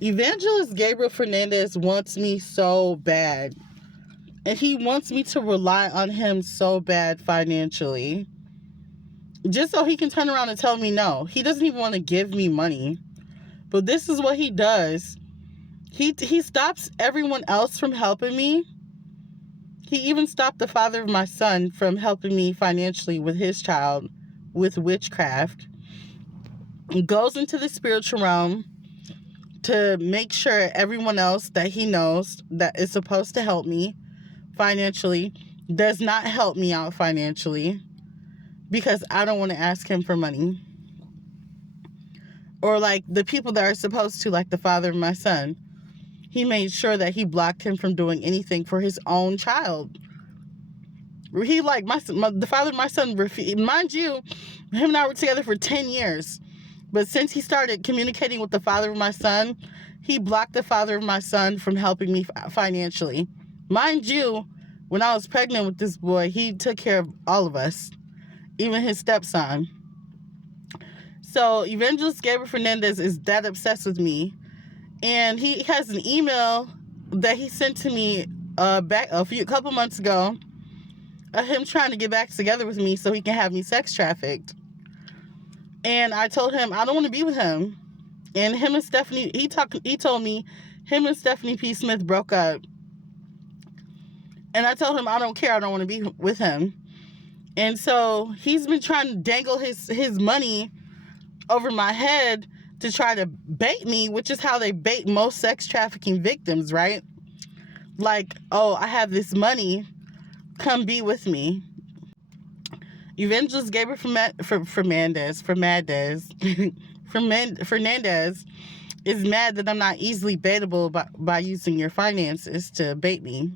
Evangelist Gabriel Fernandez wants me so bad. And he wants me to rely on him so bad financially. Just so he can turn around and tell me no. He doesn't even want to give me money. But this is what he does. He stops everyone else from helping me. He even stopped the father of my son from helping me financially with his child with witchcraft. He goes into the spiritual realm to make sure everyone else that he knows that is supposed to help me financially does not help me out financially because I don't want to ask him for money. Or like the people that are supposed to, like the father of my son, he made sure that he blocked him from doing anything for his own child. He like the father of my son, mind you, him and I were together for 10 years. But since he started communicating with the father of my son, he blocked the father of my son from helping me financially. Mind you, when I was pregnant with this boy, he took care of all of us, even his stepson. So Evangelist Gabriel Fernandez is that obsessed with me. And he has an email that he sent to me back a couple months ago of him trying to get back together with me so he can have me sex trafficked. And I told him I don't want to be with him. And him and Stephanie, he told me him and Stephanie P. Smith broke up. And I told him I don't care, I don't want to be with him. And so he's been trying to dangle his money over my head to try to bait me, which is how they bait most sex trafficking victims, right? Like, oh, I have this money, come be with me. Evangelist Gabriel Fernandez is mad that I'm not easily baitable by using your finances to bait me.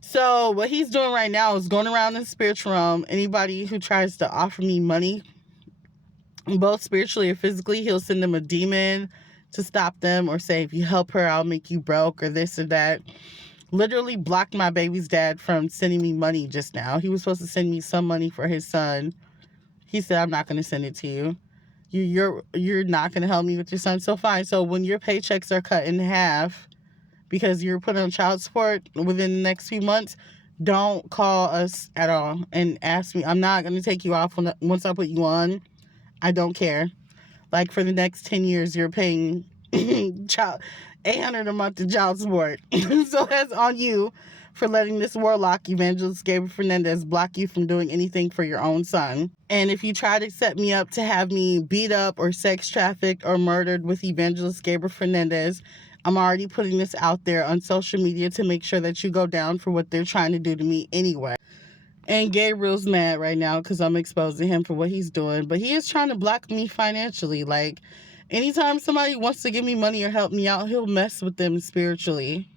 So what he's doing right now is going around in the spiritual realm. Anybody who tries to offer me money, both spiritually or physically, he'll send them a demon to stop them or say, if you help her, I'll make you broke or this or that. Literally blocked my baby's dad from sending me money just now. He was supposed to send me some money for his son. He said, I'm not going to send it to you. You're not going to help me with your son. So fine. So when your paychecks are cut in half because you're put on child support within the next few months, don't call us at all and ask me. I'm not going to take you off once I put you on. I don't care. Like for the next 10 years, you're paying $800 a month in child support. So that's on you for letting this warlock, Evangelist Gabriel Fernandez, block you from doing anything for your own son. And if you try to set me up to have me beat up or sex trafficked or murdered with Evangelist Gabriel Fernandez, I'm already putting this out there on social media to make sure that you go down for what they're trying to do to me anyway. And Gabriel's mad right now because I'm exposing him for what he's doing. But he is trying to block me financially. Like, anytime somebody wants to give me money or help me out, he'll mess with them spiritually.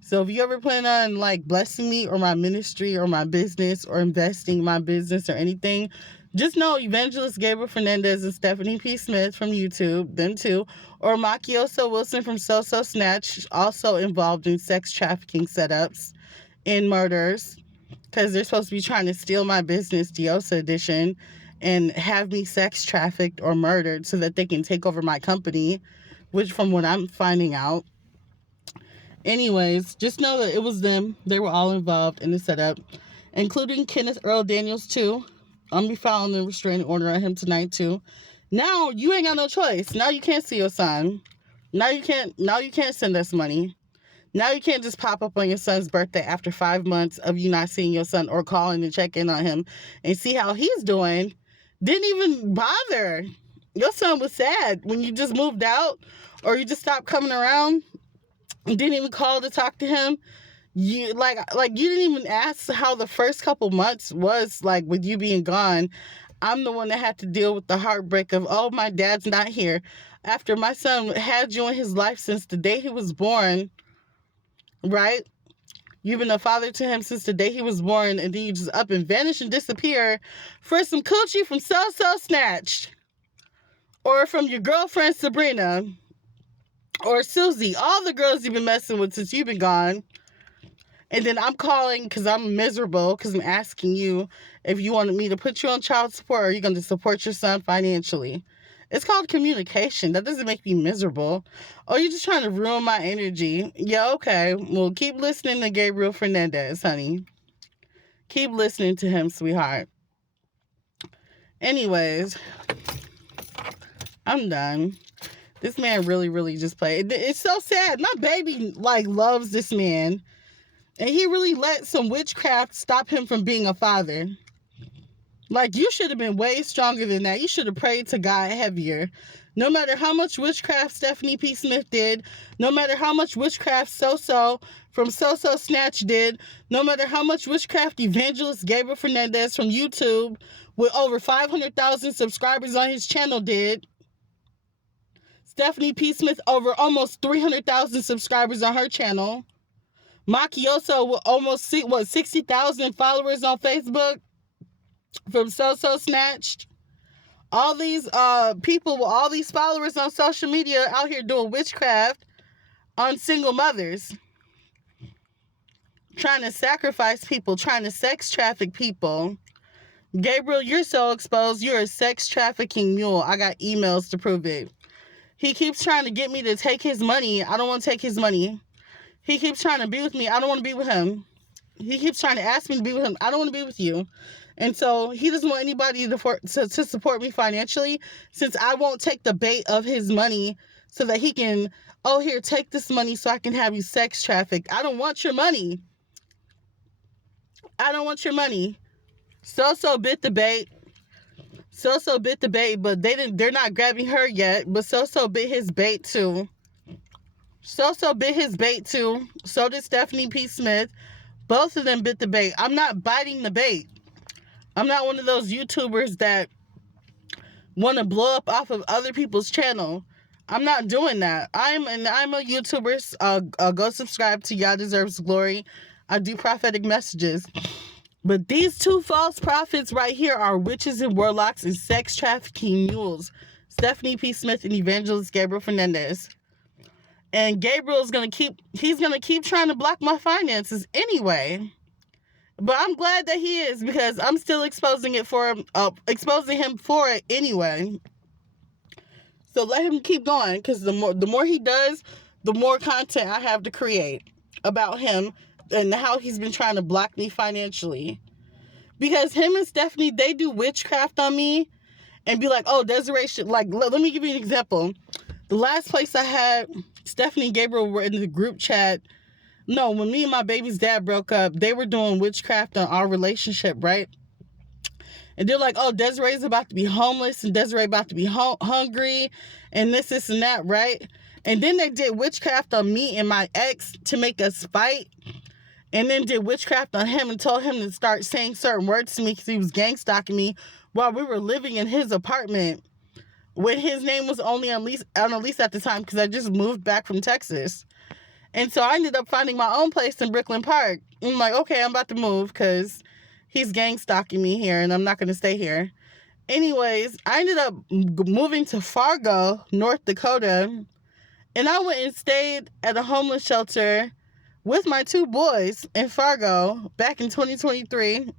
So if you ever plan on, like, blessing me or my ministry or my business or investing in my business or anything, just know Evangelist Gabriel Fernandez and Stephanie P. Smith from YouTube, them two, or Makioso Wilson from So Snatch, also involved in sex trafficking setups and murders. Because they're supposed to be trying to steal my business, Diosa Edition, and have me sex trafficked or murdered so that they can take over my company, which from what I'm finding out. Anyways, just know that it was them. They were all involved in the setup, including Kenneth Earl Daniels, too. I'm going to be filing a restraining order on him tonight, too. Now, you ain't got no choice. Now you can't see your son. Now you can't send us money. Now you can't just pop up on your son's birthday after 5 months of you not seeing your son or calling to check in on him and see how he's doing. Didn't even bother. Your son was sad when you just moved out or you just stopped coming around. You didn't even call to talk to him. You like you didn't even ask how the first couple months was like with you being gone. I'm the one that had to deal with the heartbreak of, oh, my dad's not here. After my son had you in his life since the day he was born, right? You've been a father to him since the day he was born, and then you just up and vanish and disappear for some coochie from So Snatched. Or from your girlfriend Sabrina. Or Susie. All the girls you've been messing with since you've been gone. And then I'm calling because I'm miserable because I'm asking you if you wanted me to put you on child support or are you going to support your son financially. It's called communication. That doesn't make me miserable. Oh, you're just trying to ruin my energy. Yeah, okay. Well, keep listening to Gabriel Fernandez, honey. Keep listening to him, sweetheart. Anyways, I'm done. This man really, really just played. It's so sad. My baby, like, loves this man. And he really let some witchcraft stop him from being a father. Like, you should have been way stronger than that. You should have prayed to God heavier. No matter how much witchcraft Stephanie P. Smith did, no matter how much witchcraft So-So from So-So Snatch did, no matter how much witchcraft evangelist Gabriel Fernandez from YouTube with over 500,000 subscribers on his channel did, Stephanie P. Smith over almost 300,000 subscribers on her channel, Makioso with almost 60,000 followers on Facebook from So-So Snatched. All these people with all these followers on social media out here doing witchcraft on single mothers, trying to sacrifice people, trying to sex traffic people. Gabriel, you're so exposed. You're a sex trafficking mule. I got emails to prove it. He keeps trying to get me to take his money. I don't want to take his money. He keeps trying to be with me. I don't want to be with him. He keeps trying to ask me to be with him. I don't want to be with you. And so he doesn't want anybody to support me financially, since I won't take the bait of his money so that he can, oh, here, take this money so I can have you sex trafficked. I don't want your money. I don't want your money. So-So bit the bait. So-So bit the bait, but they're not grabbing her yet. But So-So bit his bait too. So-So bit his bait too. So did Stephanie P. Smith. Both of them bit the bait. I'm not biting the bait. I'm not one of those YouTubers that want to blow up off of other people's channel. I'm not doing that. I'm a YouTuber. Go subscribe to Yah Deserves Glory. I do prophetic messages. But these two false prophets right here are witches and warlocks and sex trafficking mules. Stephanie P. Smith and evangelist Gabriel Fernandez. And Gabriel's gonna keep trying to block my finances anyway. But I'm glad that he is, because I'm still exposing him for it anyway. So let him keep going, because the more he does, the more content I have to create about him and how he's been trying to block me financially. Because him and Stephanie, they do witchcraft on me and be like, oh, Desiree should, like, let me give you an example. The last place I had Stephanie and Gabriel were in the group chat. No, when me and my baby's dad broke up, they were doing witchcraft on our relationship, right? And they're like, oh, Desiree's about to be homeless and Desiree about to be hungry and this and that, right? And then they did witchcraft on me and my ex to make us fight. And then did witchcraft on him and told him to start saying certain words to me because he was gang stalking me while we were living in his apartment when his name was only on lease at the time, because I just moved back from Texas. And so I ended up finding my own place in Brooklyn Park. I'm like, okay, I'm about to move because he's gang stalking me here and I'm not going to stay here. Anyways, I ended up moving to Fargo, North Dakota. And I went and stayed at a homeless shelter with my two boys in Fargo back in 2023.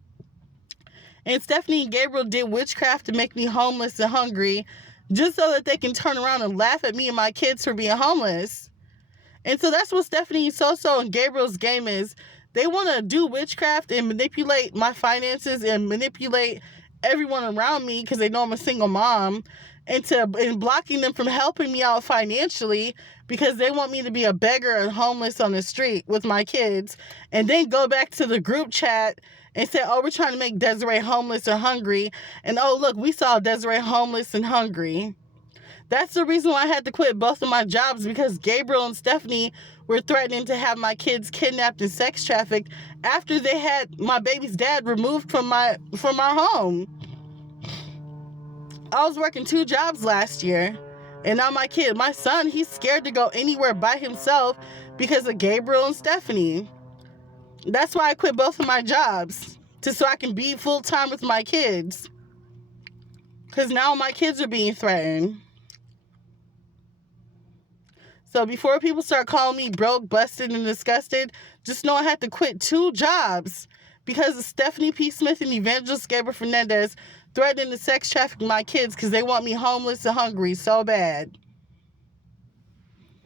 And Stephanie and Gabriel did witchcraft to make me homeless and hungry just so that they can turn around and laugh at me and my kids for being homeless. And so that's what Stephanie, So-So, and Gabriel's game is. They want to do witchcraft and manipulate my finances and manipulate everyone around me because they know I'm a single mom, and blocking them from helping me out financially because they want me to be a beggar and homeless on the street with my kids, and then go back to the group chat and say, oh, we're trying to make Desiree homeless or hungry, and oh, look, we saw Desiree homeless and hungry. That's the reason why I had to quit both of my jobs, because Gabriel and Stephanie were threatening to have my kids kidnapped and sex trafficked after they had my baby's dad removed from our home. I was working 2 jobs last year, and now my son, he's scared to go anywhere by himself because of Gabriel and Stephanie. That's why I quit both of my jobs, so I can be full-time with my kids. Because now my kids are being threatened. So before people start calling me broke, busted, and disgusted, just know I had to quit 2 jobs because of Stephanie P. Smith and evangelist Gabriel Fernandez threatening to sex traffic my kids because they want me homeless and hungry so bad.